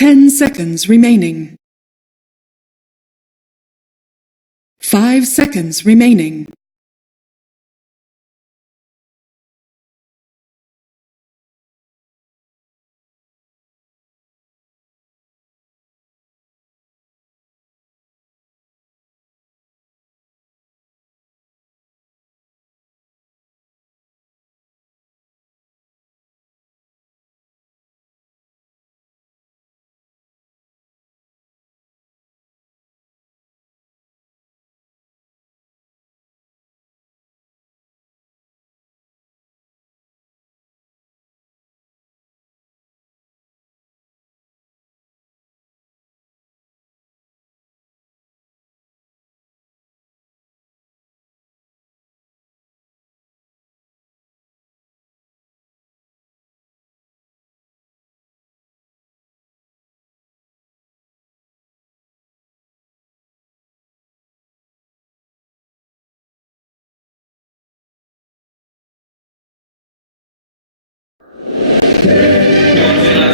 10 seconds remaining. 5 seconds remaining.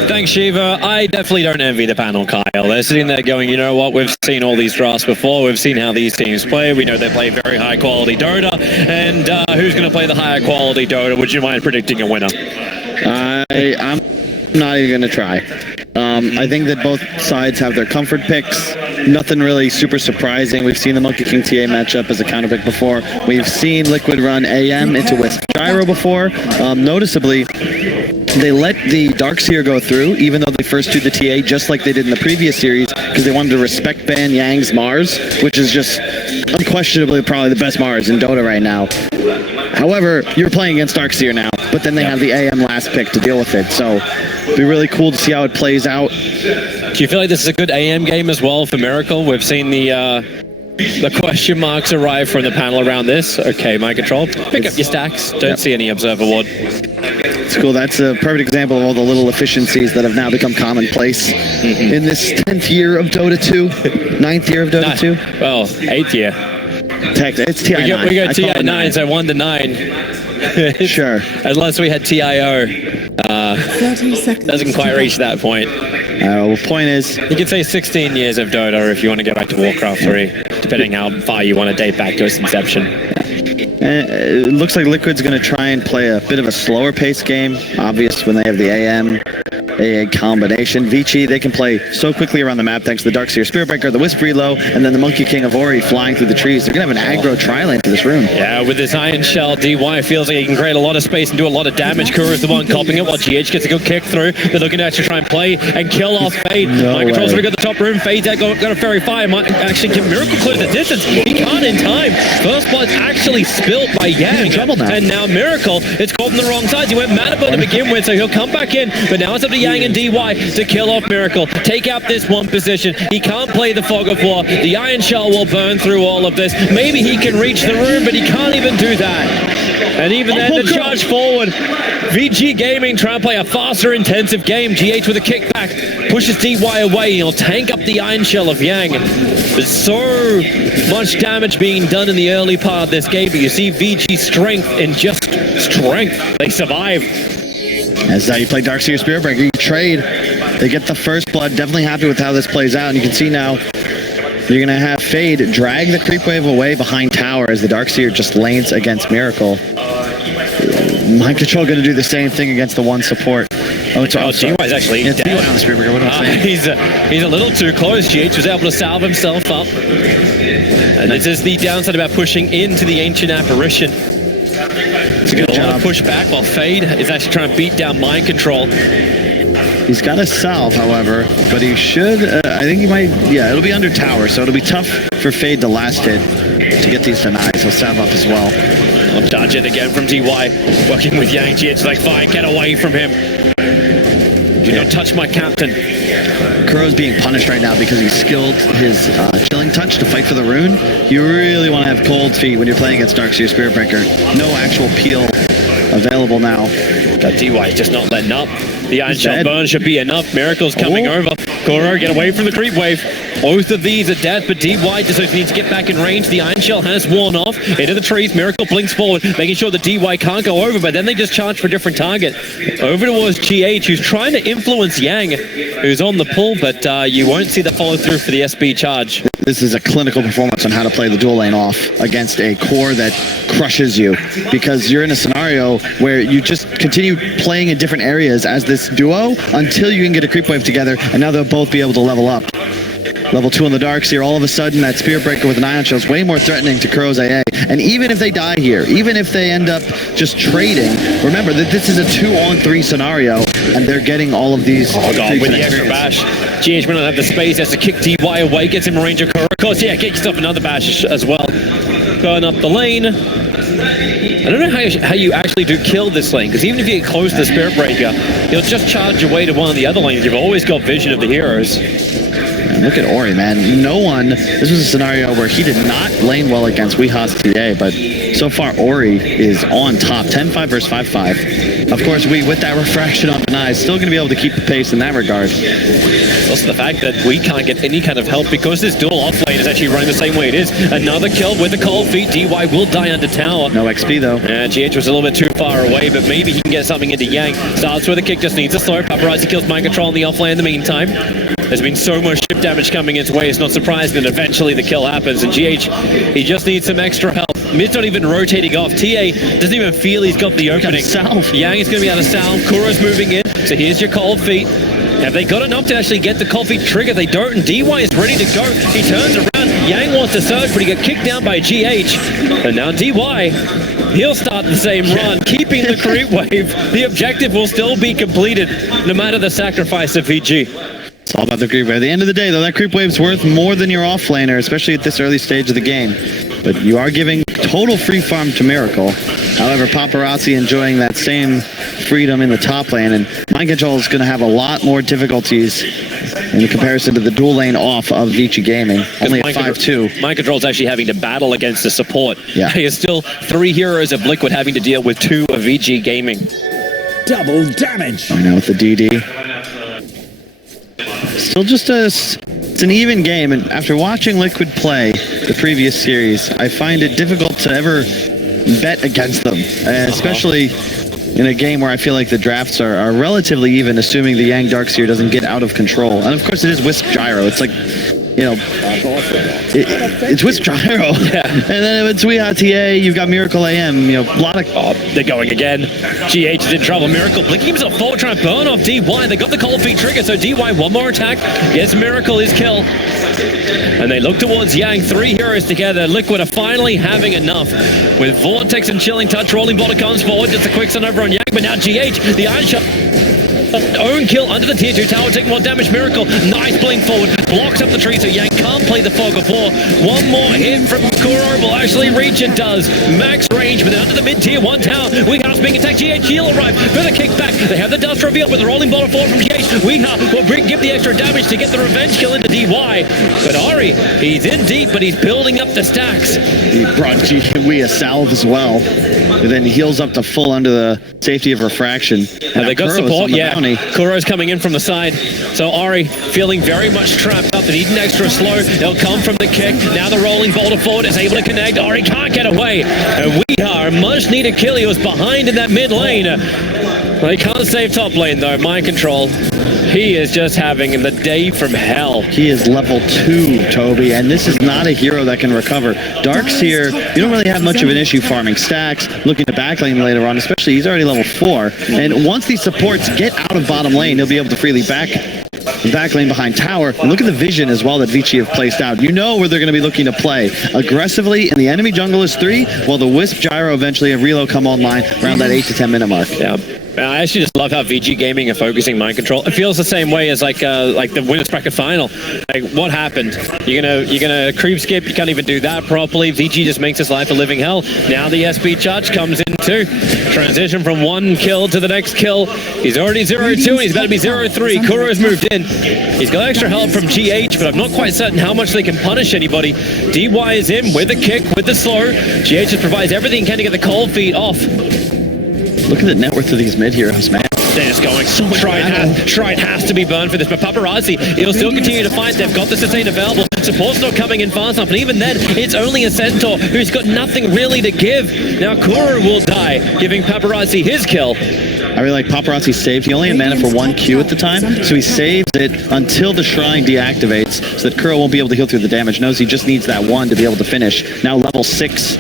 Thanks, Shiva. I definitely don't envy the panel, Kyle. They're sitting there going, you know what, we've seen all these drafts before, we've seen how these teams play, we know they play very high quality Dota, and who's going to play the higher quality Dota? Would you mind predicting a winner? I'm not even going to try. I think that both sides have their comfort picks. Nothing really super surprising. We've seen the Monkey King TA matchup as a counter pick before. We've seen Liquid run AM into Wisp Gyro before. Noticeably, they let the Darkseer go through, even though they first do the TA, just like they did in the previous series, because they wanted to respect ban Yang's Mars, which is just unquestionably probably the best Mars in Dota right now. However, you're playing against Darkseer now, but then they have the AM last pick to deal with it, so it'll be really cool to see how it plays out. Do you feel like this is a good AM game as well for Miracle? We've seen the question marks arrive from the panel around this. Okay, my control. Pick up your stacks. Don't see any Observer Ward. It's cool. That's a perfect example of all the little efficiencies that have now become commonplace in this 10th year of Dota 2. 9th year of Dota 2? Well, 8th year. It's TI9. We go TI9, so 1 to 9. Sure. Unless we had TIO. 30 seconds. Doesn't quite reach that point. Well, point is, you could say 16 years of Dota if you want to go back to Warcraft 3, depending how far you want to date back to its inception. It looks like Liquid's going to try and play a bit of a slower pace game. Obvious when they have the AM, AA combination. Vici, they can play so quickly around the map thanks to the Darkseer Spiritbreaker, the Wisp Reload, and then the Monkey King of Ori flying through the trees. They're going to have an aggro tri-lane to this room. Yeah, with this Iron Shell, DY feels like he can create a lot of space and do a lot of damage. Kuru's the one copying it while GH gets a good kick through. They're looking to actually try and play and kill off Fade. Mind Control's already got the top room. Fade's got a Fairy Fire. Might actually give Miracle clear the distance. He can't in time. First blood's actually spilt by Yang. Trouble now. And now Miracle, it's caught on the wrong sides. He went Manabone to begin with, so he'll come back in. But now it's up to Yang and DY to kill off Miracle. Take out this one position. He can't play the Fog of War. The Iron Shell will burn through all of this. Maybe he can reach the room, but he can't even do that. And even then, the charge forward. VG Gaming trying to play a faster, intensive game. GH with a kickback. Pushes DY away. He'll tank up the Iron Shell of Yang. There's so much damage being done in the early part of this game, but you see VG's strength in just strength. They survive. As you play Darkseer Spiritbreaker, you trade. They get the first blood. Definitely happy with how this plays out. And you can see now, you're going to have Fade drag the creep wave away behind tower as the Darkseer just lanes against Miracle. Mind Control going to do the same thing against the one support. DY's actually dead. DY on the Spiritbreaker. What am I saying? He's a little too close. GH was able to salve himself up. And this is the downside about pushing into the Ancient Apparition. It's a good job. Push back while Fade is actually trying to beat down Mind Control. He's got a salve, however, but he should, I think he might, yeah, it'll be under tower, so it'll be tough for Fade to last hit to get these denies. He'll salve up as well. I'll dodge it again from DY, working with Yang. It's like, fine, get away from him. Do not touch my captain. Kuro's being punished right now because he skilled his chilling touch to fight for the rune. You really want to have cold feet when you're playing against Darkseer Spiritbreaker. No actual peel available now. That DY is just not letting up. The Iron Shell burn should be enough. Miracle's coming over. Kuro, get away from the creep wave. Both of these are dead, but DY just needs to get back in range. The Iron Shell has worn off into the trees. Miracle blinks forward, making sure that DY can't go over, but then they just charge for a different target. Over towards GH, who's trying to influence Yang, who's on the pull, but you won't see the follow through for the SB charge. This is a clinical performance on how to play the dual lane off against a core that crushes you, because you're in a scenario where you just continue playing in different areas as this duo until you can get a creep wave together, and now they'll both be able to level up. Level 2 on the darks here, all of a sudden that Spirit Breaker with an Ion Shell is way more threatening to Kuro's AA. And even if they die here, even if they end up just trading, remember that this is a 2-on-3 scenario, and they're getting all of these. Oh god, with the extra bash. GH may not have the space, has to kick DY away, gets him a range of Kuro. Of course, yeah, get yourself another bash as well. Going up the lane. I don't know how you actually do kill this lane, because even if you get close to the Spirit Breaker, you'll just charge your way to one of the other lanes. You've always got vision of the heroes. Look at Ori, man. No one, this was a scenario where he did not lane well against Weeha's TA, but so far Ori is on top. 10-5 versus 5-5. Of course, with that refraction on the eye, still going to be able to keep the pace in that regard. Also the fact that we can't get any kind of help because this dual off lane is actually running the same way it is. Another kill with the cold feet. DY will die under tower. No XP though. And GH was a little bit too far away, but maybe he can get something into Yang. Starts with a kick, just needs a slow. Paparazzi kills Mind Control in the off lane in the meantime. There's been so much ship damage coming its way, it's not surprising that eventually the kill happens. And GH, he just needs some extra help. Mid's not even rotating off. TA doesn't even feel he's got the opening. Yang is going to be out of sound. Kuro's moving in. So here's your cold feet. Have they got enough to actually get the cold feet trigger? They don't, and DY is ready to go. He turns around. Yang wants to surge, but he got kicked down by GH. And now DY, he'll start the same run, keeping the creep wave. The objective will still be completed, no matter the sacrifice of VG. It's all about the creep wave. At the end of the day, though, that creep wave's worth more than your off-laner, especially at this early stage of the game. But you are giving total free farm to Miracle. However, Paparazzi enjoying that same freedom in the top lane, and Mind Control is going to have a lot more difficulties in comparison to the dual lane off of Vici Gaming. Only at 5-2. Mind Control is actually having to battle against the support. Yeah. He is still 3 heroes of Liquid having to deal with 2 of VG Gaming. Double damage. I know with the DD. Still just it's an even game, and after watching Liquid play the previous series, I find it difficult to ever bet against them, especially in a game where I feel like the drafts are relatively even, assuming the Yang Darkseer doesn't get out of control. And of course it is Wisp Gyro. It's like, you know, it's Wisp Gyro. Yeah. And then if it's Weeha TA, you've got Miracle AM, you know, a lot of... Oh, they're going again. GH is in trouble. Miracle blinking himself forward, trying to burn off DY. They got the cold feet trigger, so DY one more attack. Yes, Miracle is kill. And they look towards Yang. 3 heroes together. Liquid are finally having enough. With Vortex and Chilling Touch, Rolling Boulder comes forward. Just a quick stun over on Yang, but now GH, the Iron Shell. Own kill under the tier 2 tower, taking more damage. Miracle, nice blink forward, blocks up the tree so Yang can't play the fog of war. One more hit from Kuro will actually reach, it does. Max range, but under the mid tier 1 tower. Weeha's being attacked. GH heal arrive for the kickback. They have the dust reveal with the rolling boulder forward from GH. Weeha will give the extra damage to get the revenge kill into DY. But Ari, he's in deep, but he's building up the stacks. He brought Weeha salve as well, and then heals up to full under the safety of refraction. And they got support, yeah. Kuro's coming in from the side. So Ari feeling very much trapped up. They need an extra slow. They'll come from the kick. Now the rolling boulder forward is able to connect. Ari can't get away. And Weeha, a much needed kill. He was behind in that mid lane. They can't save top lane though. Mind Control. He is just having the day from hell. He is level 2, Toby, and this is not a hero that can recover. Darkseer, you don't really have much of an issue farming stacks, looking to backlane later on, especially he's already level 4. And once these supports get out of bottom lane, he'll be able to freely backlane behind tower. And look at the vision as well that Vici have placed out. You know where they're going to be looking to play aggressively, and the enemy jungle is 3, while the Wisp Gyro eventually have reload come online around that 8 to 10 minute mark. Yeah. I actually just love how VG Gaming are focusing Mind Control. It feels the same way as like the winners bracket final. Like, what happened? You're gonna creep skip. You can't even do that properly. VG just makes his life a living hell. Now the SB charge comes in too. Transition from 1 kill to the next kill. He's already 0-2 and he's about to be 0-3. Kuro's moved in. He's got extra help from GH, but I'm not quite certain how much they can punish anybody. DY is in with the kick, with the slow. GH just provides everything he can to get the cold feet off. Look at the net worth of these mid heroes, man. They're just going. Shrine has to be burned for this, but Paparazzi, he'll still continue to fight. They've got the sustain available. Support's not coming in fast enough, and even then, it's only a Centaur who's got nothing really to give. Now Kuro will die, giving Paparazzi his kill. I really like Paparazzi saved. He only had mana for 1 Q at the time, so he saves it until the shrine deactivates, so that Kuro won't be able to heal through the damage. Knows he just needs that 1 to be able to finish. Now level 6.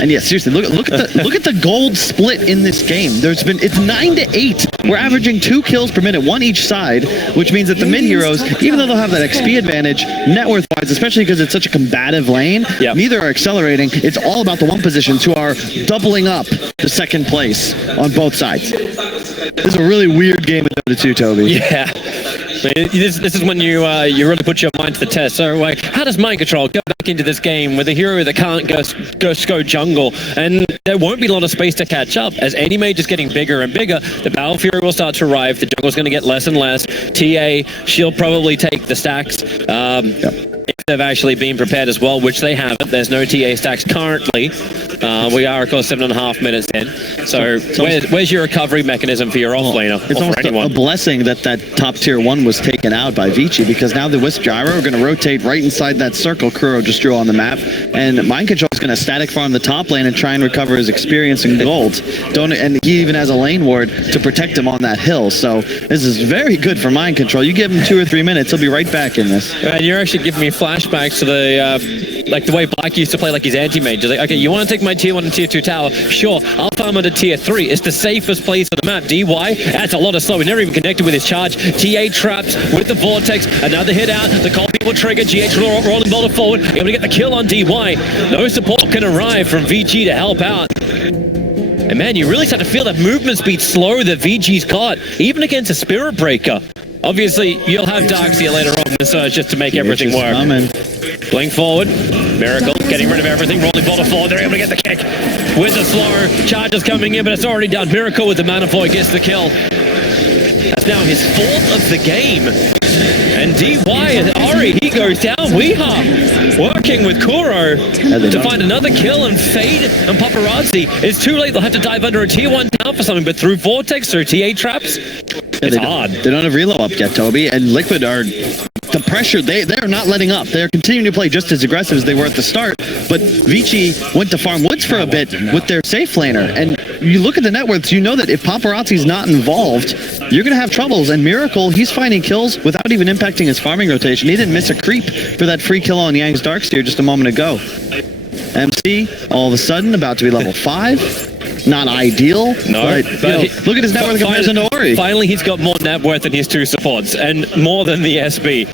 And yeah, seriously, look at the gold split in this game. It's 9-8. We're averaging 2 kills per minute, 1 each side, which means that the mid heroes, even though they'll have that XP advantage, net worth wise, especially because it's such a combative lane, neither are accelerating. It's all about the 1 positions who are doubling up the second place on both sides. This is a really weird game of Dota 2, Toby. Yeah. This is when you really put your mind to the test. So, like, how does mind control go back into this game with a hero that can't go jungle? And there won't be a lot of space to catch up. As any mage is getting bigger and bigger, the Battle Fury will start to arrive. The jungle's going to get less and less. TA, she'll probably take the stacks. If they've actually been prepared as well, which they haven't. There's no TA stacks currently. We are, of course, 7.5 minutes in. So where's your recovery mechanism for your offlaner? It's almost a blessing that top tier 1 was taken out by Vici, because now the Wisp Gyro are going to rotate right inside that circle Kuro just drew on the map, and Mind Control is going to static farm the top lane and try and recover his experience and gold. And he even has a lane ward to protect him on that hill, so this is very good for Mind Control. You give him 2 or 3 minutes, he'll be right back in this. And you're actually giving me flashbacks to the like the way Black used to play like his anti-mage. Like, okay, you want to take my tier 1 and tier 2 tower? Sure, I'll farm under tier 3. It's the safest place on the map. DY adds a lot of slow. He never even connected with his charge. TA traps with the vortex. Another hit out. The cold people trigger. GH rolling boulder forward. Able to get the kill on DY. No support can arrive from VG to help out. And man, you really start to feel that movement speed slow that VG's got, even against a Spirit Breaker. Obviously, you'll have Darkseer later on in Surge just to make everything work. Blink forward. Miracle getting rid of everything. Rolling boulder forward. They're able to get the kick with the slow. Charges coming in, but it's already done. Miracle with the mana void gets the kill. That's now his 4th of the game. And DY and Ori, he goes down. Weeha working with Kuro to find another kill, and Fade and Paparazzi. It's too late. They'll have to dive under a tier 1 town for something, but through Vortex, through TA traps, it's hard. They don't have reload up yet, Toby, and Liquid are... The pressure, they're not letting up. They're continuing to play just as aggressive as they were at the start, but Vici went to farm woods for a bit with their safe laner, and you look at the net worths, you know that if Paparazzi's not involved, you're going to have troubles, and Miracle, he's finding kills without even impacting his farming rotation. He didn't miss a creep for that free kill on Yang's Darkseer just a moment ago. MC, all of a sudden, about to be level 5. Not ideal, but look at his net worth comparison to Ori. Finally, he's got more net worth than his 2 supports, and more than the SB,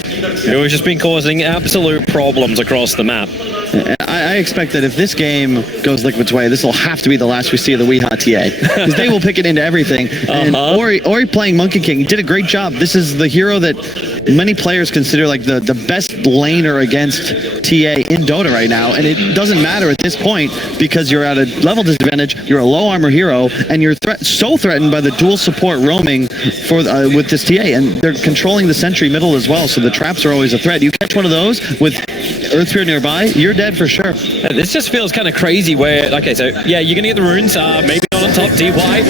who has just been causing absolute problems across the map. I expect that if this game goes Liquid's way, this will have to be the last we see of the Weeha TA, because they will pick it into everything. And Ori playing Monkey King did a great job. This is the hero that many players consider like the best laner against TA in Dota right now, and it doesn't matter at this point because you're at a level disadvantage, you're a low armor hero, and you're so threatened by the dual support roaming for with this TA, and they're controlling the sentry middle as well, so the traps are always a threat. You catch one of those with Earth Spear nearby, you're dead for sure. This just feels kind of crazy where, okay, so yeah, you're gonna get the runes, maybe not on top. DY,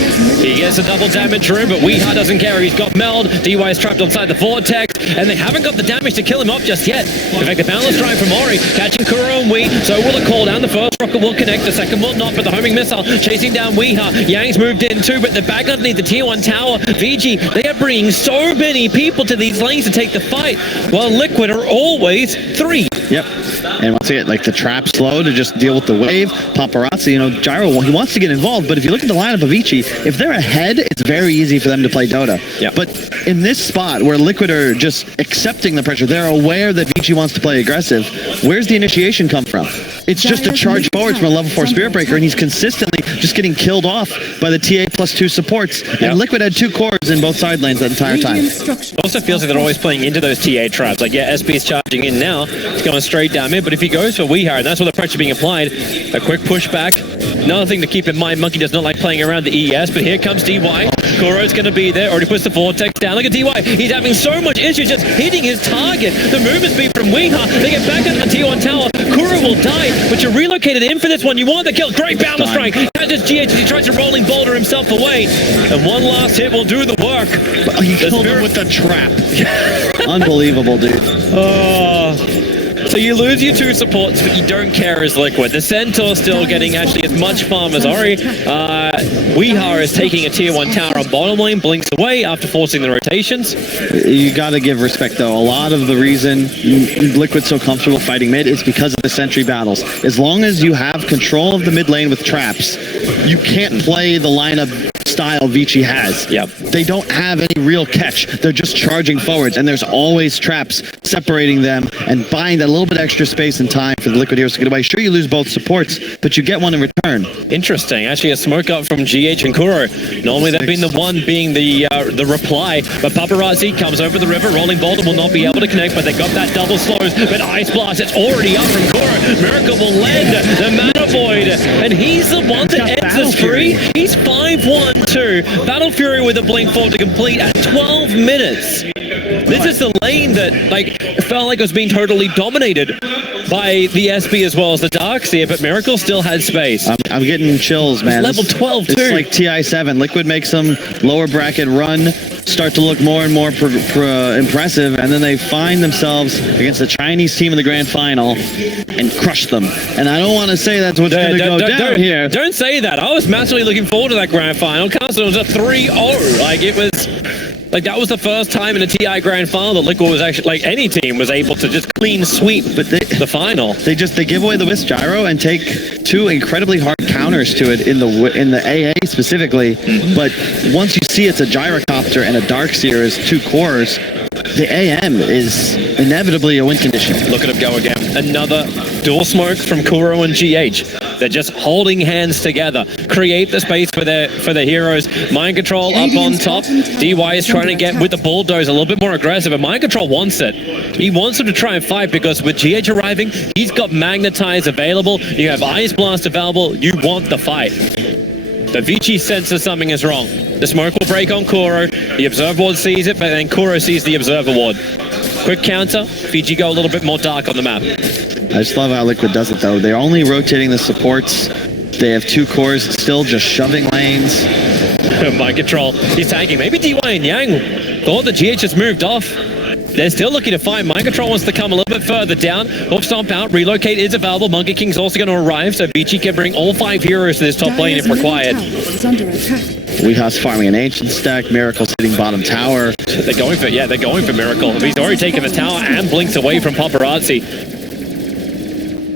he gets a double damage rune, but Weeha doesn't care. He's got Meld, DY is trapped inside the vortex, and they haven't got the damage to kill him off just yet. In fact, the balance drive from Ori, catching Kuro and Wee, so will it call down. The first rocket will connect, the second will not, but the homing missile chasing down Weeha. Yang's moved in too, but they're back underneath the tier 1 tower. VG, they are bringing so many people to these lanes to take the fight, while Liquid are always 3. Yep. And once again, like the trap slow to just deal with the wave. Paparazzi, you know, Gyro, he wants to get involved, but if you look at the lineup of Vici, if they're ahead, it's very easy for them to play Dota. Yep. But in this spot where Liquid are just accepting the pressure, they're aware that Vici wants to play aggressive, where's the initiation come from? It's just a charge forward from a level 4 Spirit Breaker, and he's consistently just getting killed off by the TA +2 supports. Yep. And Liquid had 2 cores in both side lanes that entire time. It also feels like they're always playing into those TA traps. Like, yeah, SB is charging in now. It's going straight down mid, but if he goes for Weeha, and that's where the pressure being applied, a quick pushback Another thing to keep in mind, Monkey does not like playing around the ES, but here comes DY. Kuro's going to be there. Already puts the Vortex down. Look at DY. He's having so much issues just hitting his target. The movement speed from Weeha. They get back into the T1 tower. Kuro will die, but you're relocated in for this one. You want the kill. Great boundless strike. Catches GH as he tries to rolling boulder himself away. And one last hit will do the work. He killed him with the trap. Unbelievable, dude. So you lose your two supports, but you don't care as Liquid. The Centaur still getting actually as much farm as Ori. Weeha is taking a tier 1 tower on bottom lane, blinks away after forcing the rotations. You gotta give respect though. A lot of the reason Liquid's so comfortable fighting mid is because of the sentry battles. As long as you have control of the mid lane with traps, you can't play the lineup style Vici has. Yep. They don't have any real catch. They're just charging forwards, and there's always traps separating them and buying that little bit extra space and time for the Liquid heroes to get away. Sure, you lose both supports, but you get one in return. Interesting. Actually, a smoke up from GH and Kuro. Normally, they've been the one being the reply, but Paparazzi comes over the river. Rolling Boulder will not be able to connect, but they got that double slows. But Ice Blast, it's already up from Kuro. Miracle will lend the Mana Void, and he's the one that ends this free. He's 5-1-2. Battle Fury with a blink forward to complete at 12 minutes. This is the lane that felt like it was being totally dominated by the SB as well as the Darkseer, but Miracle still had space. I'm getting chills, man. It's level 12 too. It's like TI7. Liquid makes some lower bracket run start to look more and more impressive, and then they find themselves against the Chinese team in the grand final and crush them. And I don't want to say that's what's going to go down here. Don't say that. I was massively looking forward to that grand final. Castle was a 3-0. That was the first time in a TI grand final that Liquid was actually, any team was able to just clean sweep the final. They give away the Wisp Gyro and take two incredibly hard counters to it in the AA specifically. But once you see it's a Gyrocopter and a Darkseer as two cores, the AM is inevitably a win condition. Look at him go again. Another dual smoke from Kuro and GH. They're just holding hands together. Create the space for their heroes. Mind Control up on top. DY is trying to get with the bulldoze a little bit more aggressive, and Mind Control wants it. He wants them to try and fight because with GH arriving, he's got Magnetize available. You have Ice Blast available. You want the fight. But Vici senses something is wrong. The smoke will break on Kuro. The Observer Ward sees it, but then Kuro sees the Observer Ward. Quick counter. Vici go a little bit more dark on the map. I just love how Liquid does it, though. They're only rotating the supports. They have two cores still just shoving lanes. Mind Control. He's tagging. Maybe DY and Yang thought the GH has moved off. They're still looking to fight. Mind Control wants to come a little bit further down. Hoof Stomp out. Relocate is available. Monkey King's also going to arrive, so Vici can bring all 5 heroes to this top lane if required. Weeha's farming an Ancient stack. Miracle sitting bottom tower. They're going for Miracle. He's already taken the tower and blinks away from Paparazzi.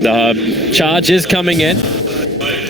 The charge is coming in.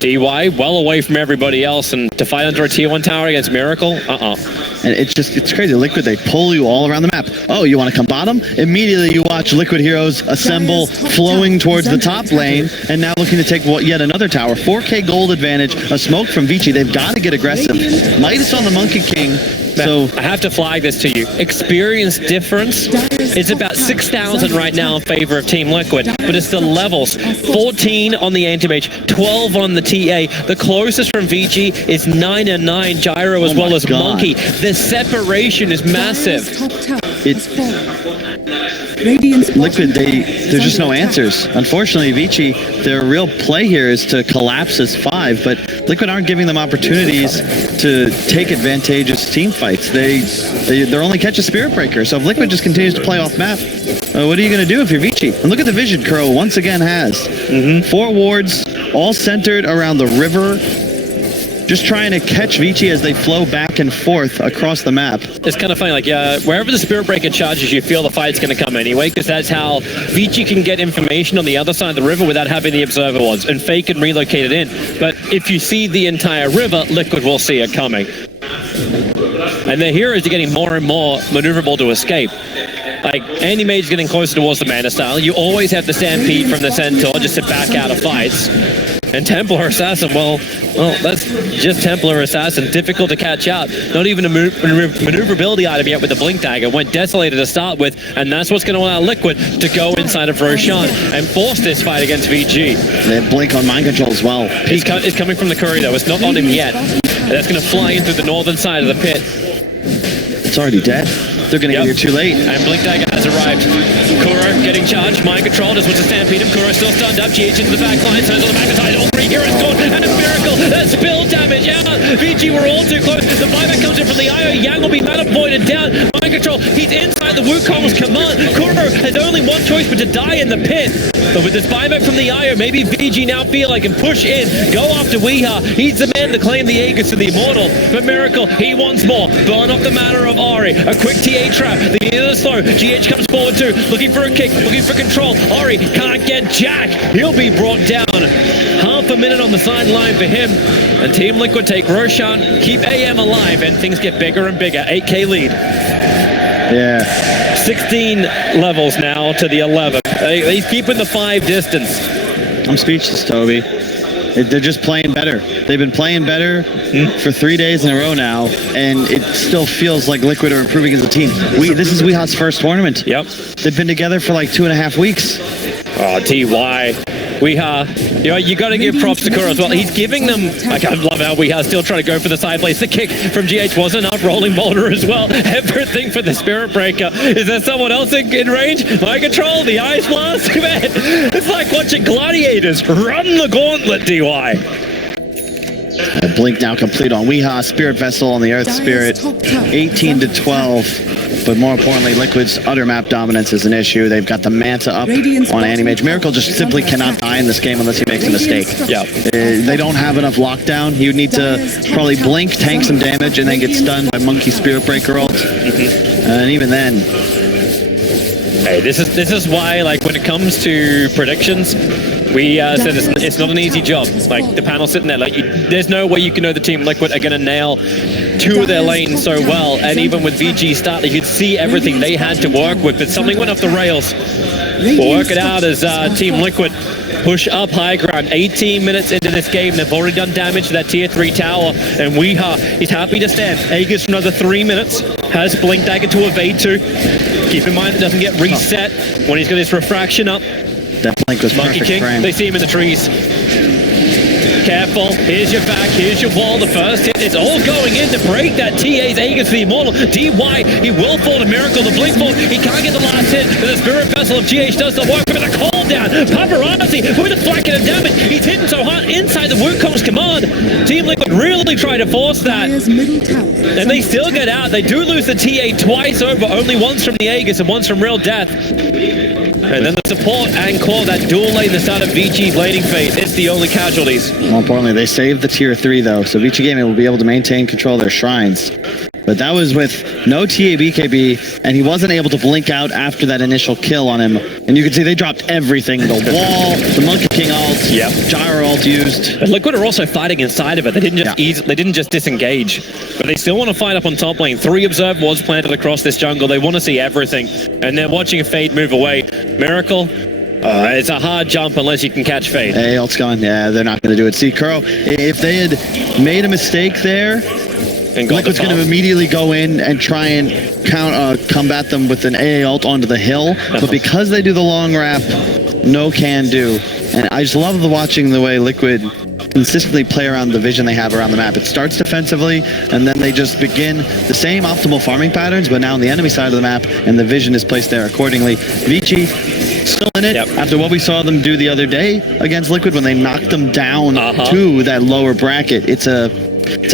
DY well away from everybody else, and to fight under a tier 1 tower against Miracle, And it's crazy. Liquid, they pull you all around the map. Oh, you want to come bottom? Immediately you watch Liquid heroes assemble, flowing towards the top lane, and now looking to take yet another tower. 4K gold advantage, a smoke from Vici. They've got to get aggressive. Midas on the Monkey King. So I have to flag this to you. Experience difference is about 6,000 right now in favor of Team Liquid, but it's the levels. 14 on the Anti-Mage, 12 on the TA. The closest from Vici is 9 and 9, Gyro as well as Monkey. The separation is massive. Liquid, there's just no answers. Unfortunately, Vici, their real play here is to collapse as 5, but Liquid aren't giving them opportunities to take advantageous team fights. Their only catch is Spirit Breaker, so if Liquid just continues to play off map, what are you going to do if you're Vici? And look at the vision Kuro once again has. 4 wards, all centered around the river, just trying to catch Vici as they flow back and forth across the map. It's kind of funny, wherever the Spirit Breaker charges, you feel the fight's going to come anyway, because that's how Vici can get information on the other side of the river without having the Observer Wards, and fake and relocate it in. But if you see the entire river, Liquid will see it coming. And their heroes are getting more and more maneuverable to escape. Anti-Mage is getting closer towards the Mana style. You always have the Stampede from the Centaur just to back out of fights. And Templar Assassin, well, that's just Templar Assassin. Difficult to catch out. Not even a maneuverability item yet with the Blink Dagger. Went Desolator to start with, and that's what's going to allow Liquid to go inside of Roshan and force this fight against VG. They have Blink on mind control as well. It's coming from the Curry, though. It's not on him yet. That's going to fly in through the northern side of the pit. It's already dead. They're going to get here too late. And Blink Dagger has arrived. Kuro getting charged. Mind control. Just wants to stampede him. Kuro still stunned up. GH into the back line. So on the back side. All three heroes gone. And a miracle. That's spill damage. Yeah. VG were all too close. The buyback comes in from the IO. Yang will be mana voided down. Mind control. He's inside the Wukong's command. Kuro has only one choice but to die in the pit. But with this buyback from the IO, maybe VG now feel like can push in. Go after Weeha. He's the man to claim the Aegis to the Immortal. But Miracle, he wants more. Burn off the mana of Ori. A quick TA trap. The end of the slow. GH comes forward too. Looking for a kick. Looking for control. Ori can't get Jack. He'll be brought down. Half a minute on the sideline for him. And Team Liquid take Roshan, keep AM alive, and things get bigger and bigger. 8k lead. Yeah. 16 levels now to the 11. He's keeping the 5 distance. I'm speechless, Toby. They're just playing better. They've been playing better for 3 days in a row now, and it still feels like Liquid are improving as a team. This is Weeha's first tournament. Yep. They've been together for like 2.5 weeks. Oh, TY. Weeha, you got to give props to Kuro as well. He's giving them, like, I love how Weeha's still trying to go for the side place. The kick from GH wasn't enough. Rolling boulder as well. Everything for the Spirit Breaker. Is there someone else in range? Mind control, the Ice Blast. Man, it's like watching gladiators run the gauntlet, DY. Blink now complete on Weeha. Spirit Vessel on the Earth Spirit. 18-12. But more importantly, Liquid's utter map dominance is an issue. They've got the Manta up on Animage. Miracle just simply cannot die in this game unless he makes a mistake. Yeah. They don't have enough lockdown. He would need to probably blink, tank some damage, and then get stunned by Monkey Spirit Breaker ult. And even then... Hey, this is why, like, when it comes to predictions, we said it's not an easy job. Like, the panel sitting there, like, there's no way you can know the Team Liquid are going to nail 2 of their lanes so well. And even with VG start, you could see everything they had to work with. But something went off the rails. We'll work it out as Team Liquid push up high ground. 18 minutes into this game, they've already done damage to that tier 3 tower. And Weeha is happy to stand. Aegis for another 3 minutes. Has Blink Dagger to evade to. Keep in mind it doesn't get reset when he's got his refraction up. That Blink was Monkey perfect King, frame. they see him in the trees. Careful, here's your back, here's your wall. The first hit is all going in to break that TA's Aegis the Immortal. DY, he will fall to Miracle, the Blink fall. He can't get the last hit, but the Spirit Vessel of GH does the work with a call down. Paparazzi with a flanking and damage. He's hitting so hard inside the Wukong's command. Team Liquid really try to force that. And they still get out. They do lose the TA twice over, only once from the Aegis and once from Real Death. And then the support and core, that dual lane, the start of VG's laning phase. It's the only casualties. More importantly, they saved the tier 3 though, so Vici Gaming will be able to maintain control of their shrines. But that was with no TA BKB, and he wasn't able to blink out after that initial kill on him. And you can see they dropped everything. The wall, the Monkey King ult, Gyro ult used. But Liquid are also fighting inside of it. They didn't just disengage, but they still want to fight up on top lane. 3 Observe was planted across this jungle. They want to see everything, and they're watching a Fade move away. Miracle, it's a hard jump unless you can catch Fade. Hey, ult's gone. Yeah, they're not going to do it. See, Kuro, if they had made a mistake there, Liquid's going to immediately go in and try and combat them with an AA ult onto the hill. But because they do the long wrap, no can do. And I just love watching the way Liquid consistently play around the vision they have around the map. It starts defensively, and then they just begin the same optimal farming patterns, but now on the enemy side of the map, and the vision is placed there accordingly. Vici still in it after what we saw them do the other day against Liquid when they knocked them down to that lower bracket. It's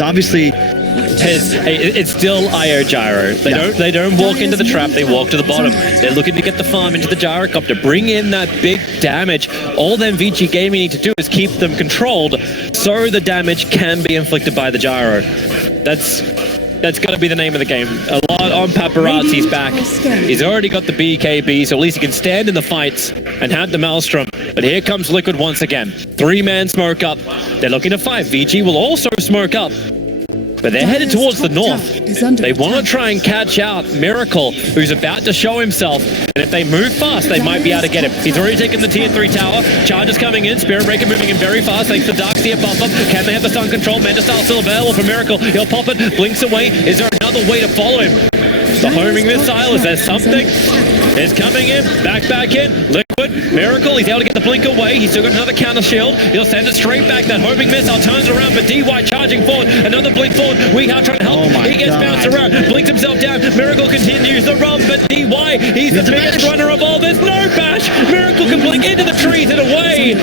obviously... It's still IO Gyro. They don't walk into the trap, they walk to the bottom. They're looking to get the farm into the gyrocopter, bring in that big damage. All then Vici Gaming need to do is keep them controlled so the damage can be inflicted by the gyro. That's got to be the name of the game. A lot on Paparazzi's back. He's already got the BKB, so at least he can stand in the fights and have the Maelstrom. But here comes Liquid once again. 3-man smoke up. They're looking to fight. VG will also smoke up. But they're headed towards the north. They want to try and catch out Miracle, who's about to show himself. And if they move fast, they might be able to get him. He's already taken the tier 3 tower. Charge is coming in. Spirit Breaker moving in very fast thanks to Darkseer buff up. Can they have the stun control? Mentastar still available for Miracle. He'll pop it. Blinks away. Is there another way to follow him? The homing missile. Is there something? It's coming in. Back in. Liquid. Miracle. He's able to get the blink away. He's still got another counter shield. He'll send it straight back. That homing missile turns around for DY charging forward. Another blink forward. Weehaw trying to help. He gets bounced around. Blinks himself down. Miracle continues the run, but DY, he's the biggest runner of all. There's no bash. Miracle can blink into the trees and away.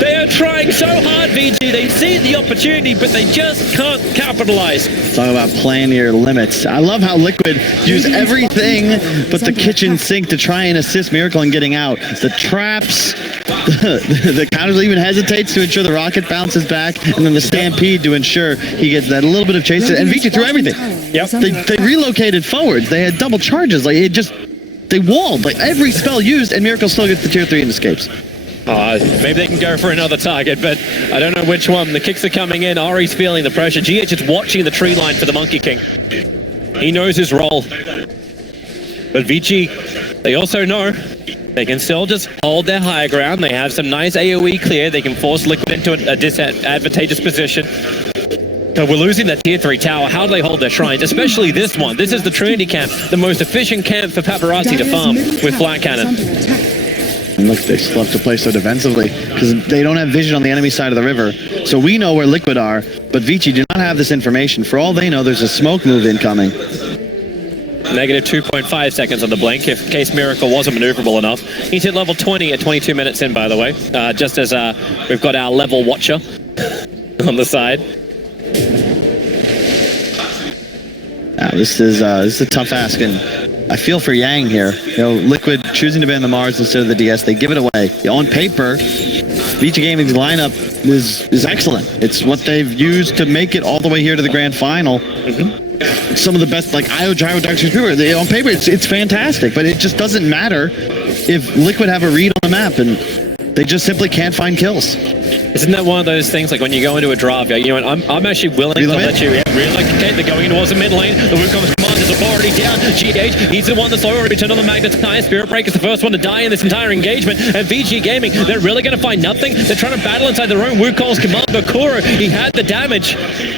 They are trying so hard, Vici. They see the opportunity, but they just can't capitalize. Talk about playing your limits. I love how Liquid use everything but the kitchen sink to try and assist Miracle in getting out. The traps, the counter even hesitates to ensure the rocket bounces back, and then the stampede to ensure he gets that little bit of chase. And Vici threw everything. Yep. They relocated forwards. They had double charges. Like they walled. Like every spell used, and Miracle still gets the tier 3 and escapes. Maybe they can go for another target, but I don't know which one. The kicks are coming in. Ari's feeling the pressure. GH is watching the tree line for the Monkey King. He knows his role. But Vici, they also know they can still just hold their high ground. They have some nice AoE clear. They can force Liquid into a disadvantageous position. But we're losing that tier 3 tower. How do they hold their shrines? Especially this one. This is the Trinity camp, the most efficient camp for Paparazzi to farm with flat cannon. And look, they still have to play so defensively because they don't have vision on the enemy side of the river. So we know where Liquid are, but Vici do not have this information. For all they know, there's a smoke move incoming. Negative 2.5 seconds on the blink, in case Miracle wasn't maneuverable enough. He's hit level 20 at 22 minutes in, by the way. Just as we've got our level watcher on the side. Now, this is a tough ask, and I feel for Yang here. You know, Liquid choosing to ban the Mars instead of the DS. They give it away. On paper, Vici Gaming's lineup is excellent. It's what they've used to make it all the way here to the grand final. Some of the best, like Io, Gyro, Darkseer, on paper, it's fantastic, but it just doesn't matter if Liquid have a read on the map, and they just simply can't find kills. Isn't that one of those things, like when you go into a draft, you know what, I'm actually willing to let you relocate. They're going towards the mid lane. The Wukong's command is already down. GH, he's the one that's already turned on the magnetized. Spirit Breaker is the first one to die in this entire engagement. And Vici Gaming, they're really going to find nothing. They're trying to battle inside their own Wukong's command. But Kuro, he had the damage.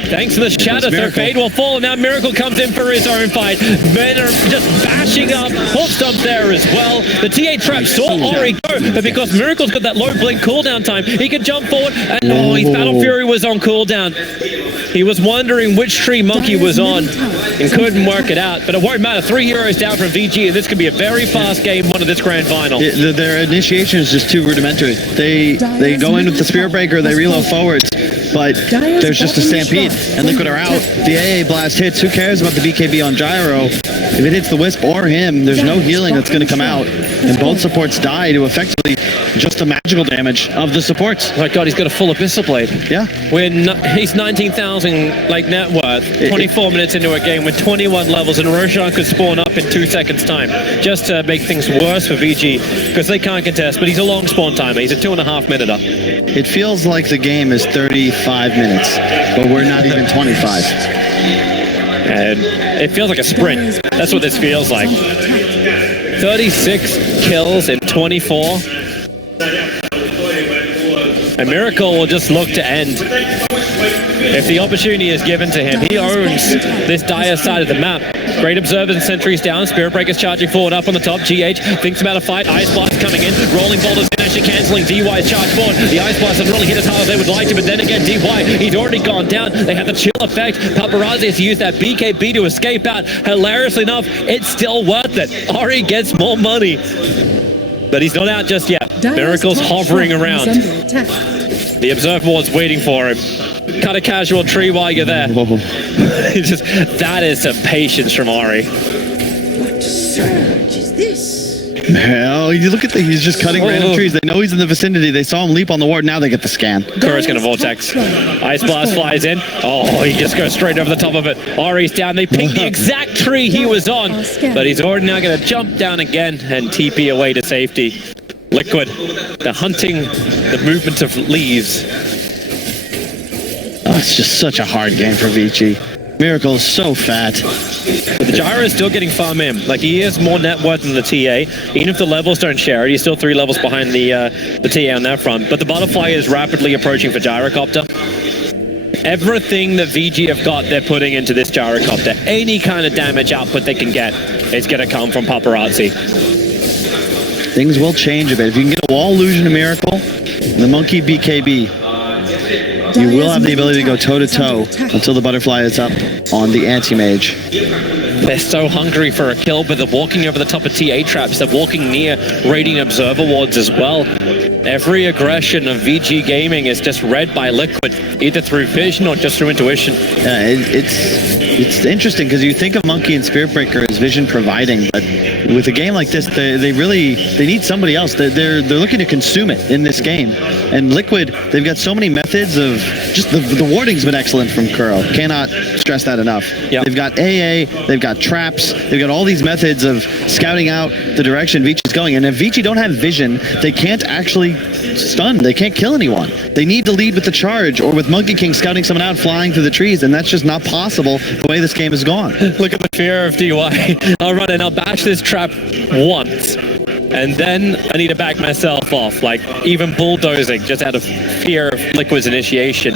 Thanks to the shatter, so Fade will fall. And now Miracle comes in for his own fight. Men are just bashing up. Hot Stomp there as well. The TA trap saw Ori go, but because Miracle's got that low blink cooldown time, he can jump forward. And his Battle Fury was on cooldown. He was wondering which tree Monkey was on and couldn't work it out. But it won't matter. 3 heroes down from VG, and this could be a very fast game one of this grand final. Their initiation is just too rudimentary. They go in with the Spirit Breaker, they reload forwards, but there's just a stampede, and Liquid are out. The AA blast hits. Who cares about the BKB on Gyro? If it hits the Wisp or him, there's no healing that's going to come out, and both supports die to effectively just the magical damage of the supports. Oh my god, he's got a full Abyssal Blade. Yeah. He's 19,000 like net worth, 24 minutes into a game with 21 levels, and Roshan could spawn up in 2 seconds time, just to make things worse for VG, because they can't contest, but he's a long spawn timer. He's a 2.5 minute-er. It feels like the game is 35 minutes, but we're not even 25. And it feels like a sprint. That's what this feels like. 36 kills in 24. A Miracle will just look to end. If the opportunity is given to him, he owns this dire side of the map. Great Observers and Sentries down. Spirit Breaker's charging forward up on the top. GH thinks about a fight. Ice Blast coming in. Rolling Boulders in, actually cancelling. DY's charge forward. The Ice Blast doesn't really hit as hard as they would like to, but then again, DY, he's already gone down. They have the chill effect. Paparazzi has used that BKB to escape out. Hilariously enough, it's still worth it. Ori gets more money. But he's not out just yet. Miracle's hovering around. The Observer Ward's waiting for him. Cut a casual tree while you're there. Just, that is some patience from Ori. What surge is this? Hell, you look at he's just cutting random trees. They know he's in the vicinity. They saw him leap on the ward. Now they get the scan. Kuro's gonna vortex. Ice Blast flies in. Oh, he just goes straight over the top of it. Ori's down. They picked the exact tree he was on, but he's already now gonna jump down again and TP away to safety. Liquid, the hunting, the movement of leaves. Oh, it's just such a hard game for Vici. Miracle is so fat. But the gyro is still getting farm in. Like, he is more net worth than the TA. Even if the levels don't share it, he's still 3 levels behind the TA on that front. But the butterfly is rapidly approaching for gyrocopter. Everything that VG have got, they're putting into this gyrocopter. Any kind of damage output they can get is going to come from Paparazzi. Things will change a bit. If you can get a wall illusion to Miracle, the monkey BKB, you will have the ability to go toe-to-toe until the butterfly is up on the anti-mage. They're so hungry for a kill, but they're walking over the top of TA traps. They're walking near Radiant Observer wards as well. Every aggression of VG Gaming is just read by Liquid, either through vision or just through intuition. Yeah, it's interesting because you think of Monkey and Spirit Breaker as vision providing, but with a game like this, they need somebody else. They're looking to consume it in this game. And Liquid, they've got so many methods of just the warding's been excellent from Kuro. Cannot stress that enough. Yep. They've got AA, they've got traps, they've got all these methods of scouting out the direction Vici's going. And if Vici don't have vision, they can't actually stun. They can't kill anyone. They need to lead with the charge or with Monkey King scouting someone out flying through the trees, and that's just not possible the way this game has gone. Look at the fear of DY. I'll run in, I'll bash this trap once, and then I need to back myself off, like even bulldozing just out of fear of Liquid's initiation.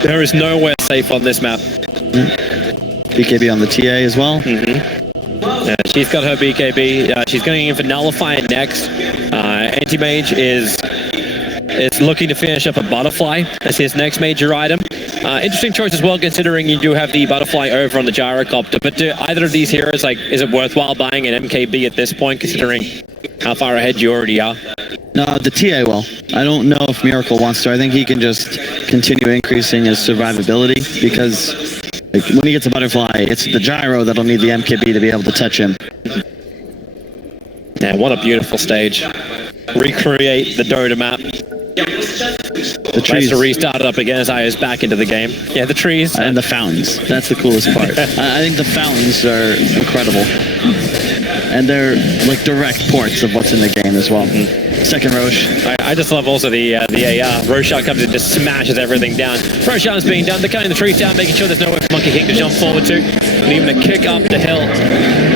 There is nowhere safe on this map. BKB on the TA as well. Yeah, she's got her BKB. She's going in for Nullifier next. Anti-Mage is looking to finish up a Butterfly as his next major item. Interesting choice as well, considering you do have the Butterfly over on the Gyrocopter. But do either of these heroes, like, is it worthwhile buying an MKB at this point, considering how far ahead you already are? No, the TA will. I don't know if Miracle wants to. I think he can just continue increasing his survivability because when he gets a Butterfly, it's the Gyro that'll need the MKB to be able to touch him. Yeah, what a beautiful stage. Recreate the Dota map. The trees. Nice to restart it up again as I was back into the game. Yeah, the trees. And the fountains. That's the coolest part. I think the fountains are incredible. And they're like direct ports of what's in the game as well. Second Roche. I just love also the AR. Roshan comes in, just smashes everything down. Roshan's being done. They're cutting the trees down, making sure there's nowhere for Monkey King to jump forward to. And even a kick up the hill.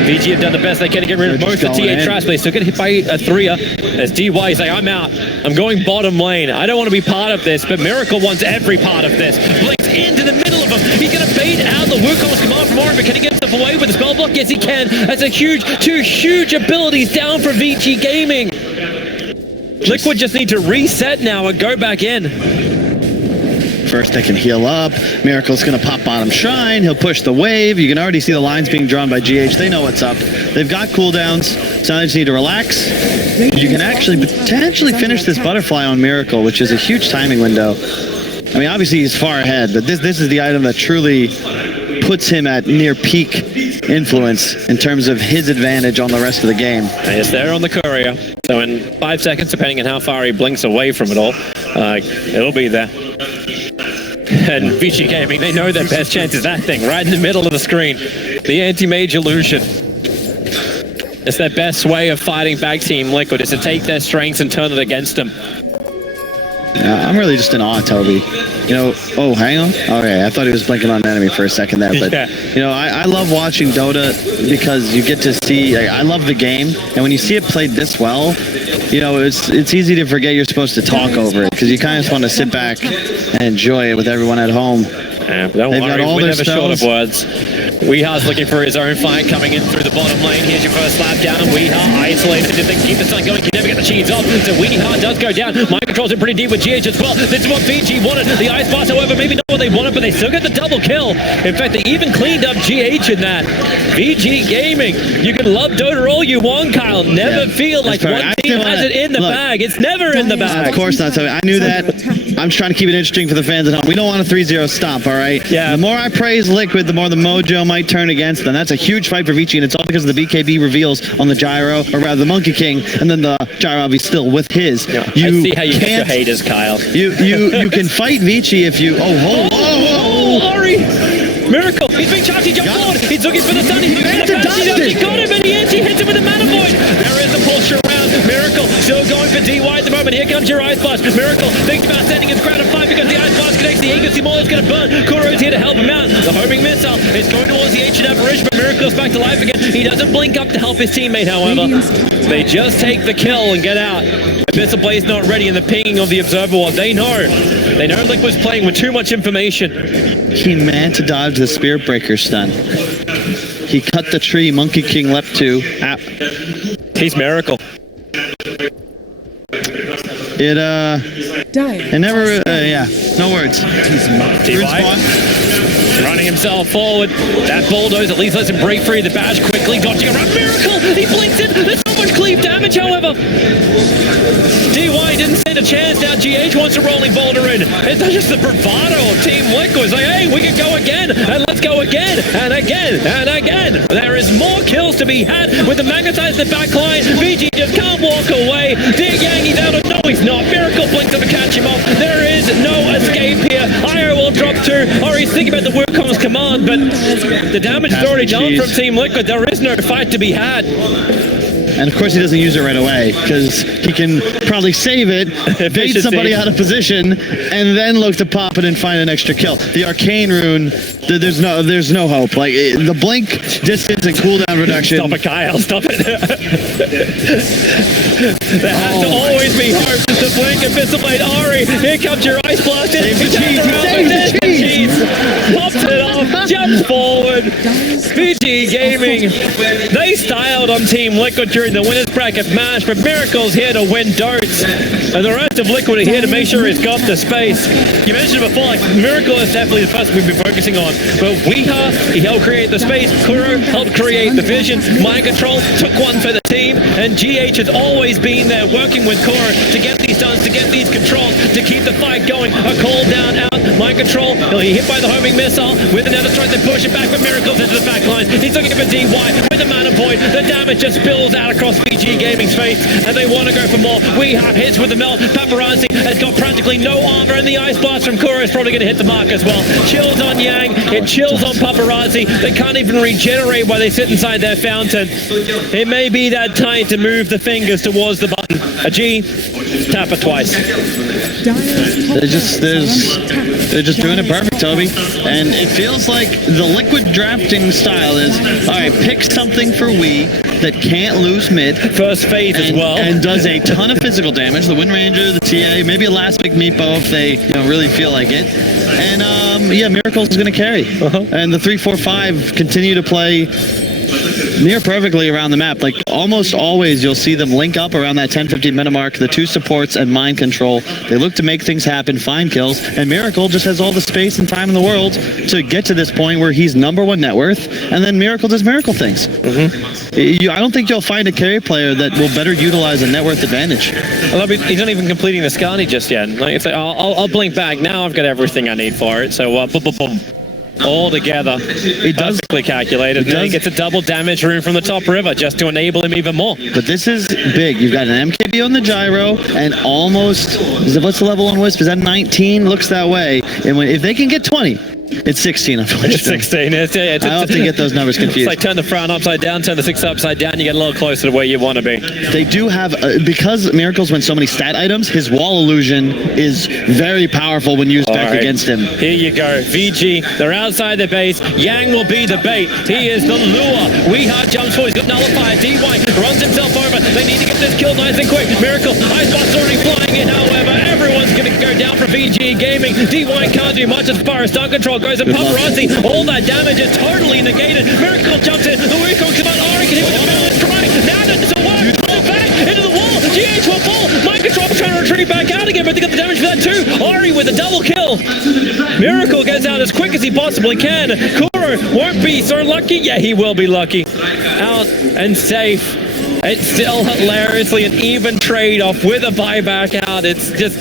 VG have done the best they can to get rid of most of the TA traps, but they still get hit by a 3-er. As DY is like, I'm out. I'm going bottom lane. I don't want to be part of this, but Miracle wants every part of this. Blinks into the middle of him. He's going to bait out the Wukong's command from Orin, but can he get himself away with the spell block? Yes, he can. That's a two huge abilities down for Vici Gaming. Liquid just need to reset now and go back in. First they can heal up. Miracle's going to pop bottom shrine. He'll push the wave. You can already see the lines being drawn by GH. They know what's up. They've got cooldowns, so they just need to relax. You can actually potentially finish this Butterfly on Miracle, which is a huge timing window. I mean, obviously he's far ahead, but this is the item that truly puts him at near peak influence in terms of his advantage on the rest of the game. It's there on the courier. So in 5 seconds, depending on how far he blinks away from it all, it'll be there. And Vici Gaming, they know their best chance is that thing right in the middle of the screen. The anti-mage illusion. It's their best way of fighting back Team Liquid, is to take their strengths and turn it against them. Yeah, I'm really just in awe, Toby. You know, oh, hang on. Okay, I thought he was blinking on an enemy for a second there, but, you know, I love watching Dota because you get to see, like, I love the game, and when you see it played this well, you know, it's easy to forget you're supposed to talk over it, because you kind of just want to sit back and enjoy it with everyone at home. Don't worry, we're never short of words. Weeha's looking for his own fight, coming in through the bottom lane. Here's your first slap down. Weeha isolated. Did they keep the stun going? Can never get the cheese off. So Weeha does go down. Mind controls it pretty deep with GH as well. This is what VG wanted. The Ice Blast, however, maybe not what they wanted, but they still get the double kill. In fact, they even cleaned up GH in that. VG Gaming, you can love Dota all you want, Kyle. Never feel like one team has it in the bag. It's never in the bag. Of course not. I knew that. I'm just trying to keep it interesting for the fans at home. We don't want a 3-0 stomp, all right? Yeah. The more I praise Liquid, the more the mojo might turn against them. That's a huge fight for Vici, and it's all because of the BKB reveals on the Gyro, or rather the Monkey King, and then the Gyro obviously still with his. Yeah, I see how you get your haters, Kyle. You can fight Vici if you... Oh, Ori! Miracle! He's being charged, he jumped forward! He's looking for the stun, he's looking for the dash, he got him, and he hits him with the Mana Void! There is a push around, Miracle still still going for DY at the moment. Here comes your Ice Blast. Miracle thinks about sending his crowd of 5 because the Ice Blast connects the Agency Maul is going to burn. Kuro's here to help him out. The homing missile is going towards the ancient apparition, but Miracle's back to life again. He doesn't blink up to help his teammate, however. They just take the kill and get out. Missile Blade's not ready, and the pinging of the Observer Wall. They know Liquid's playing with too much information. He meant to dodge the Spirit Breaker stun. He cut the tree Monkey King leapt to. He's Miracle. It never, yeah, no words. Running himself forward. That bulldoze at least lets him break free. The badge quickly dodging around. Miracle! He blinks in. There's so much cleave damage, however. DY didn't stand a chance. Now GH wants a rolling boulder in. It's not just the bravado of Team Liquid. It's like, hey, we can go again, and let's go again, and again, and again. There is more kills to be had with the magnetized in the back line. Vici just can't walk away. Dear Yang, he's out of... No, he's not. Miracle blinks up to catch him off. There is no escape here. IO will drop 2. Or he's thinking about the Wukong's command, but the damage is already done from Team Liquid. There is no fight to be had. And of course he doesn't use it right away, because he can probably save it, bait somebody out of position, and then look to pop it and find an extra kill. The Arcane Rune, there's no hope. Like, the blink distance and cooldown reduction. Stop it, Kyle, stop it. There has to always be hope. The blink and Missile Blade. Ari, here comes your Ice Blast. Save the cheese, Pops it off, jumps forward. Vici Gaming, they styled on Team Liquid during the winners bracket match, but Miracle's here to win Dotes, and the rest of Liquid are here to make sure he's got the space. You mentioned it before, like, Miracle is definitely the person we've been focusing on, but Weeha, he helped create the space, Kuro helped create the vision, Mind Control took one for the team, and GH has always been there working with Kuro to get these stuns, to get these controls, to keep the fight going. A call down out, Mind Control, he'll be hit by the homing missile, with another strike, they push it back, but Miracle's into the back lines. He's looking for DY with the Mana Void, the damage just spills out across VG Gaming's face, and they want to go for more. We have hits with the melt. Paparazzi has got practically no armor, and the Ice Blast from Kuro is probably going to hit the mark as well. Chills on Yang, it chills on Paparazzi. They can't even regenerate while they sit inside their fountain. It may be that time to move the fingers towards the button. A G, tap it twice. They're just doing it perfect, Toby. And it feels like the Liquid drafting style is, all right, pick something for Wii that can't lose mid. First phase as well. And does a ton of physical damage. The Wind Ranger, the TA, maybe a last big Meepo if they really feel like it. And yeah, Miracle's going to carry. And the 3-4-5 continue to play near perfectly around the map. Like, almost always you'll see them link up around that 10-15 minute mark, the two supports and Mind Control. They look to make things happen, find kills, and Miracle just has all the space and time in the world to get to this point where he's #1 net worth, and then Miracle does Miracle things. I don't think you'll find a carry player that will better utilize a net worth advantage. He's not even completing the Scani just yet. Like, it's like, I'll blink back. Now I've got everything I need for it. So, boom, boom, boom. All together. It does perfectly calculated. And then he gets a double damage rune from the top river just to enable him even more. But this is big. You've got an MKB on the gyro and almost, what's the level on Wisp? Is that 19? Looks that way. And if they can get 20, it's 16, unfortunately. It's 16. I often get those numbers confused. It's like turn the frown upside down, turn the 6 upside down, you get a little closer to where you want to be. They do have, because Miracle's win so many stat items, his wall illusion is very powerful when used back against him. Here you go. VG, they're outside the base. Yang will be the bait. He is the lure. Weeha jumps forward. He's got Nullifier. DY runs himself over. They need to get this kill nice and quick. Miracle, Ice Blast already flying in, however. Everyone's going to go down for VG Gaming. DY can't do much as far as stun control goes, and Paparazzi, all that damage is totally negated. Miracle jumps in, the Wukong command, Ari can hit with the middle, try, now doesn't work, pull back into the wall, GH will fall, Mind Control trying to retreat back out again, but they got the damage for that too. Ari with a double kill. Miracle gets out as quick as he possibly can. Kuro won't be so lucky, yeah, he will be lucky. Out and safe. It's still hilariously an even trade-off with a buyback out. It's just...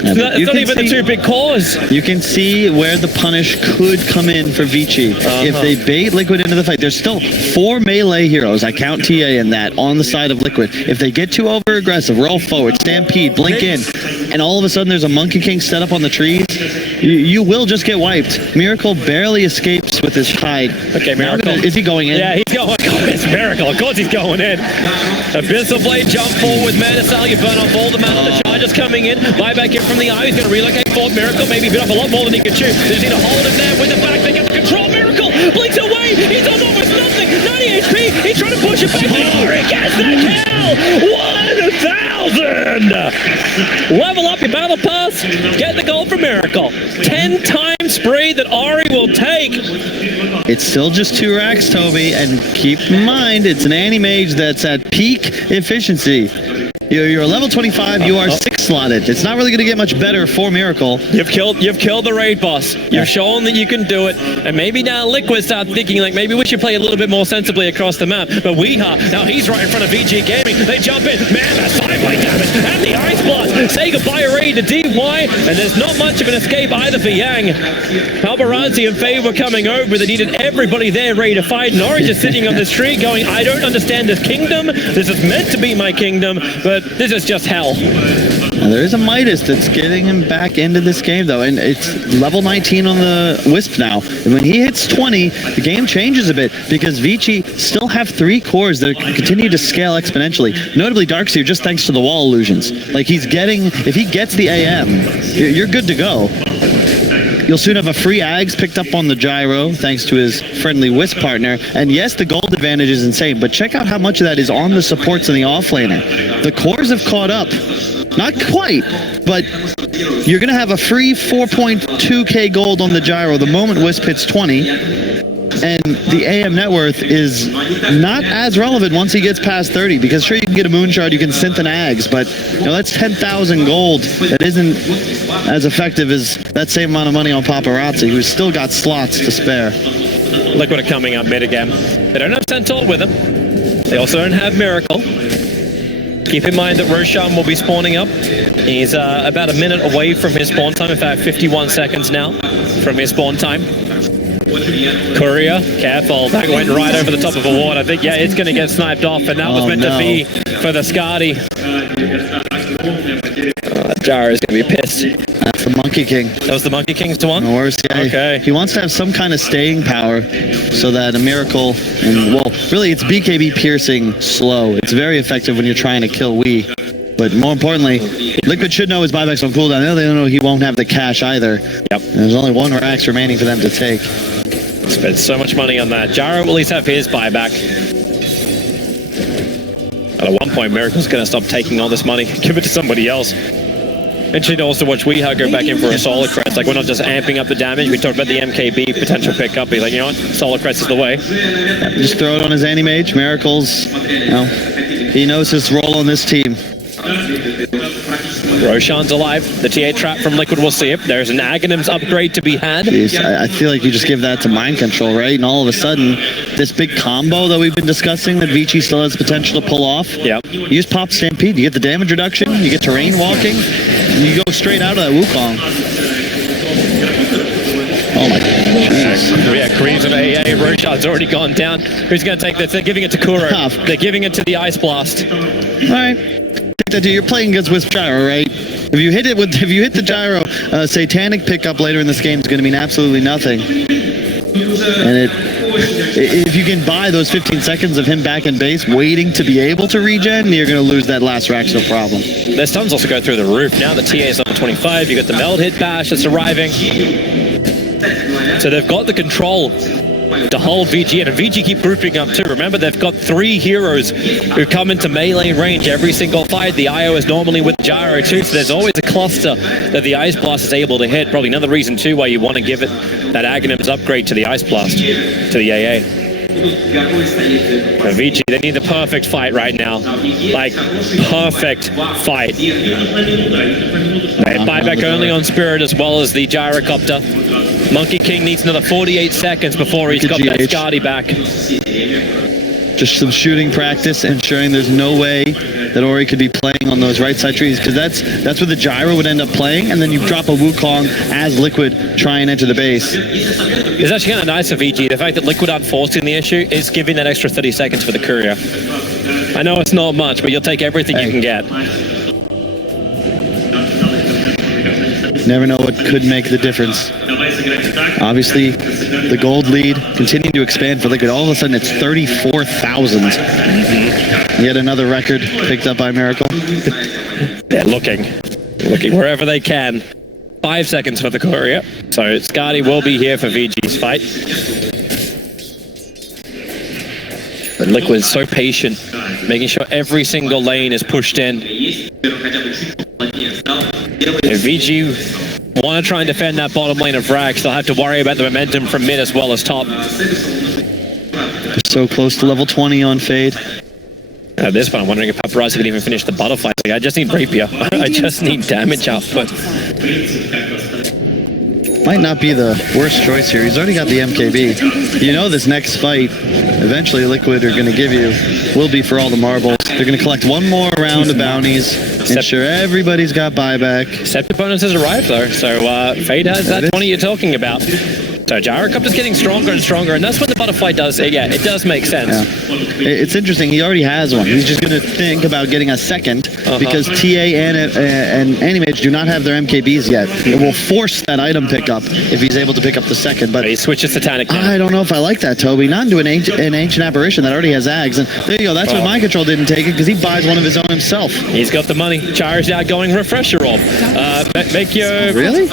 It's not even the two big cores. You can see where the punish could come in for Vici. If they bait Liquid into the fight, there's still 4 melee heroes. I count TA in that on the side of Liquid. If they get too over-aggressive, roll forward, stampede, blink in, and all of a sudden there's a Monkey King set up on the trees, you will just get wiped. Miracle barely escapes with his hide. Okay, Miracle. Is he going in? Yeah, he's going. God, it's Miracle. Of course he's going in. Abyssal Blade jump forward with Mana Cell. You burn off all the mana. The charge is coming in. Buyback in from the eye. He's going to relocate forward. Miracle maybe bit off a lot more than he could chew. They just need to hold him there with the back. They get the control. Miracle blinks away. He's on almost nothing. 90 HP. He's trying to push it back. Oh, he gets the kill. 1,000. Level up your battle pass. Get the gold for Miracle. 10 times spree that Ori will take. It's still just 2 racks, Toby, and keep in mind, it's an anti-mage that's at peak efficiency. You're a level 25, you are 6 slotted. It's not really going to get much better for Miracle. You've killed the raid boss. You've shown that you can do it. And maybe now Liquid start thinking like maybe we should play a little bit more sensibly across the map. But Weeha, now he's right in front of VG Gaming. They jump in. Man, that sideway damage and the Ice Blast. Say goodbye already to DY. And there's not much of an escape either for Yang. Paparazzi and Faye were coming over. They needed everybody there ready to fight. Norwich just sitting on the street going, I don't understand this kingdom. This is meant to be my kingdom. But this is just hell. Now, there is a Midas that's getting him back into this game, though, and it's level 19 on the Wisp now. And when he hits 20, the game changes a bit because Vici still have 3 cores that continue to scale exponentially. Notably, Darkseer, just thanks to the wall illusions. Like, he's getting, if he gets the AM, you're good to go. You'll soon have a free Ags picked up on the Gyro, thanks to his friendly Wisp partner. And yes, the gold advantage is insane, but check out how much of that is on the supports and the offlaner. The cores have caught up. Not quite, but you're going to have a free 4.2k gold on the Gyro the moment Wisp hits 20. And the AM net worth is not as relevant once he gets past 30, because sure, you can get a Moonshard, you can synth an Ags, but you know, that's 10,000 gold. That isn't as effective as that same amount of money on Paparazzi, who's still got slots to spare. Liquid are coming up mid again. They don't have Centaur with them. They also don't have Miracle. Keep in mind that Roshan will be spawning up. He's about a minute away from his spawn time. In fact, 51 seconds now from his spawn time. Courier, careful. That went right over the top of a ward. I think, yeah, it's going to get sniped off, and that was meant to be for the Skadi. Gyro's going to be pissed. That's the Monkey King. That was the Monkey King's one? No worse, yeah. Okay. He wants to have some kind of staying power so that a Miracle, and well, really it's BKB piercing slow. It's very effective when you're trying to kill Wii. But more importantly, Liquid should know his buyback's on cooldown. They don't know he won't have the cash either. Yep. And there's only 1 Rax remaining for them to take. Spent so much money on that. Gyro will at least have his buyback. At one point, Miracle's going to stop taking all this money, give it to somebody else. Interesting to also watch Weeha go back in for a Solar Crest. Like, we're not just amping up the damage. We talked about the MKB potential pickup. He's like, you know what? Solar Crest is the way. Yeah, just throw it on his anti-mage. Miracles, you know, he knows his role on this team. Roshan's alive. The TA trap from Liquid will see it. There's an Aghanim's upgrade to be had. Jeez, I feel like you just give that to mind control, right? And all of a sudden, this big combo that we've been discussing that Vici still has potential to pull off. Yep. You use Pop Stampede, you get the damage reduction, you get terrain walking, and you go straight out of that Wukong. Oh my god. Yeah, Creeps of AA. Roshan's already gone down. Who's going to take this? They're giving it to Kuro. They're giving it to the Ice Blast. Alright. You're playing against Wisp Gyro, right? If you hit the Gyro, Satanic pickup later in this game is going to mean absolutely nothing. And if you can buy those 15 seconds of him back in base, waiting to be able to regen, you're going to lose that last Rax, no problem. Their stuns also go through the roof. Now the TA is on 25. You got the Meld Hit Bash that's arriving. So they've got the control to hold VG, and VG keep grouping up too. Remember, they've got 3 heroes who come into melee range every single fight. The IO is normally with Gyro too, so there's always a cluster that the Ice Blast is able to hit. Probably another reason too why you want to give it that Aghanim's upgrade to the Ice Blast, to the AA. For VG, they need the perfect fight right now. Like, perfect fight. Buyback only on Spirit as well as the Gyrocopter. Monkey King needs another 48 seconds before he's got that Skadi back. Just some shooting practice, ensuring there's no way that Ori could be playing on those right side trees, because that's where the Gyro would end up playing, and then you drop a Wukong as Liquid try and enter the base. It's actually kind of nice of VG. The fact that Liquid aren't forcing the issue is giving that extra 30 seconds for the Courier. I know it's not much, but you'll take everything you can get. Never know what could make the difference. Obviously, the gold lead continuing to expand for Liquid. All of a sudden, it's 34,000. Yet another record picked up by Miracle. They're looking wherever they can. 5 seconds for the courier. So Scardy will be here for VG's fight. But Liquid's so patient, making sure every single lane is pushed in. If VG want to try and defend that bottom lane of Rax, they'll have to worry about the momentum from mid as well as top. They're so close to level 20 on Fade. At this point, I'm wondering if Paparazzi can even finish the butterfly. Like, I just need Rapier. I just need damage output. Might not be the worst choice here. He's already got the MKB. You know this next fight, eventually Liquid are going to give you, will be for all the marbles. They're going to collect one more round of bounties, ensure everybody's got buyback. Scepter bonus has arrived though, so Fade has that 20 you're talking about. So Gyrocopter's getting stronger and stronger, and that's when the butterfly does, yeah, it does make sense. Yeah. It's interesting, he already has one. He's just going to think about getting a second because TA and Animage do not have their MKBs yet. It will force that item pickup if he's able to pick up the second. But he switches to Titanic now. I don't know if I like that, Toby. Not into an ancient apparition that already has Ags. And there you go, that's why Mind Control didn't take it, because he buys one of his own himself. He's got the money. Charged out going refresher orb. Make your... Really?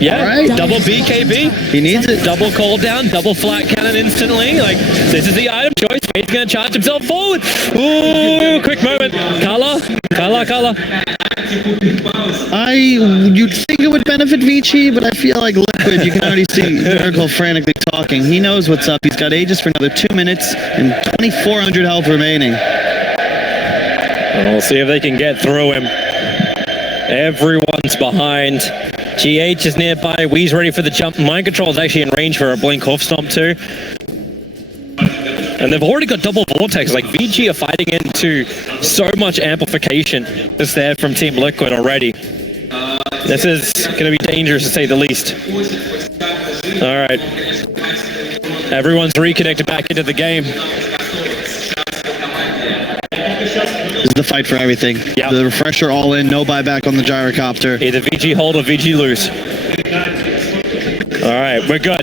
Yeah, right. Double BKB. He needs it. Double call down, double flat cannon instantly. Like, this is the item choice. Fade's going to charge himself forward. Ooh, quick moment. Kala. You'd think it would benefit Vici, but I feel like Liquid, you can already see Miracle frantically talking. He knows what's up. He's got Aegis for another 2 minutes and 2,400 health remaining. We'll see if they can get through him. Everyone's behind. GH is nearby. Wee's ready for the jump. Mind Control is actually in range for a Blink Hoof Stomp too. And they've already got double Vortex. Like, VG are fighting into so much amplification that's there from Team Liquid already. This is going to be dangerous to say the least. All right. Everyone's reconnected back into the game. This is the fight for everything. Yep. The refresher all in, no buyback on the Gyrocopter. Either VG hold or VG lose. All right, we're good.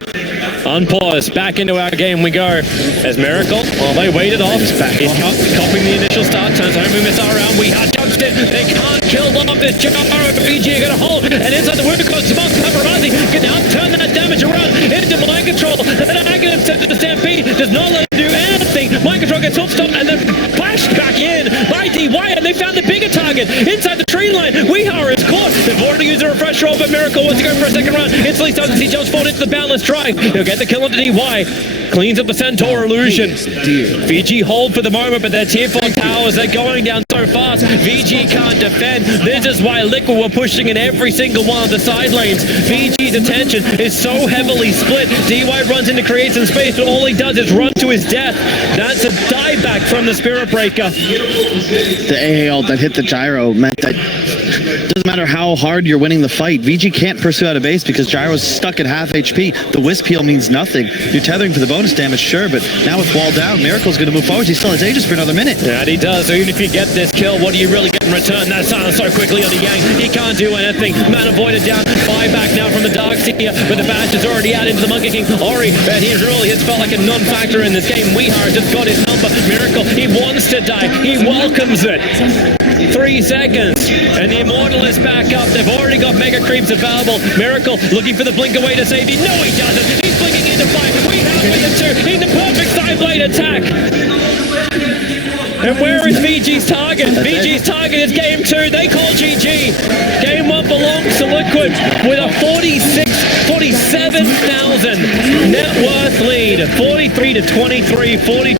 Unpause, back into our game we go. As Miracle, well, they waited off. He's copying the initial start, turns home, we miss our round. We are jumped in. They can't kill off this Gyro. VG are going to hold. And inside the wound code, Smoke Paparazzi can now turn that damage around into Mind Control. And Aghanim sent to the Stampede. Does not let him do anything. Mind Control gets hook stopped and then flashed back in by DY. And they found the bigger target inside the tree line. Weehara is caught. They've already used a refresh roll, but Miracle wants to go for a second round. Instantly starts to see jumps forward into the boundless drive. He'll get the kill onto DY. Cleans up the Centaur illusion. VG hold for the moment, but their tier 4 towers, they're going down so fast. VG can't defend. This is why Liquid were pushing in every single one of the side lanes. VG's attention is so heavily split. DY runs in to create some space, but all he does is run to his death. That's a dive back from the Spirit Breaker. The AA ult that hit the Gyro meant that doesn't matter how hard you're winning the fight, VG can't pursue out of base because Gyro's stuck at half HP. The Wisp heal means nothing. You're tethering for the bonus damage, sure, but now with wall down, Miracle's going to move forward. He still has Aegis for another minute. Yeah, and he does. So even if you get this kill, what do you really get in return? That silence so quickly on the Yang. He can't do anything. Man avoided down. Buyback now from the Darkseer, but the Bash is already out into the Monkey King. Ori, but he really has felt like a non-factor in this game. Weehara just got his number. Miracle, he wants to die. He welcomes it. 3 seconds, and the Immortal is back up. They've already got Mega Creeps available. Miracle looking for the blink away to save him. No, he doesn't. He's blinking into fight. Weehara with the 2 in the perfect side blade attack. And where is VG's target? VG's target is game 2. They call GG. Game 1 belongs to Liquid with a 47,000 net worth lead. 43 to 23, 40.